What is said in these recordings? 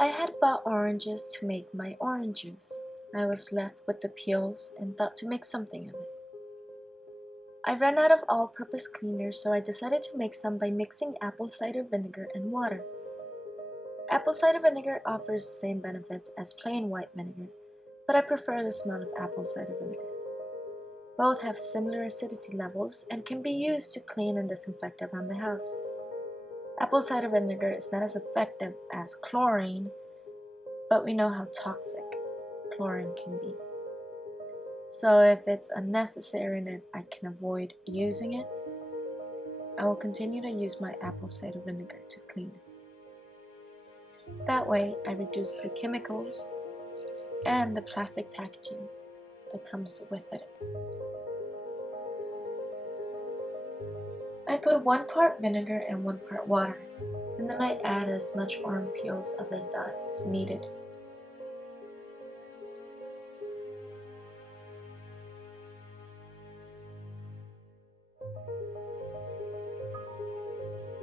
I had bought oranges to make my orange juice. I was left with the peels and thought to make something of it. I ran out of all-purpose cleaner, so I decided to make some by mixing apple cider vinegar and water. Apple cider vinegar offers the same benefits as plain white vinegar, but I prefer the smell of apple cider vinegar. Both have similar acidity levels and can be used to clean and disinfect around the house. Apple cider vinegar is not as effective as chlorine, but we know how toxic chlorine can be. So if it's unnecessary and I can avoid using it, I will continue to use my apple cider vinegar to clean it. That way I reduce the chemicals and the plastic packaging that comes with it. I put 1 part vinegar and 1 part water, and then I add as much orange peels as I thought was needed.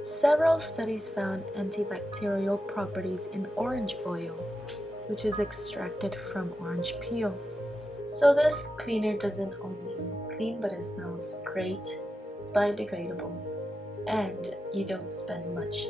Several studies found antibacterial properties in orange oil, which is extracted from orange peels. So this cleaner doesn't only clean, but it smells great, it's biodegradable, and you don't spend much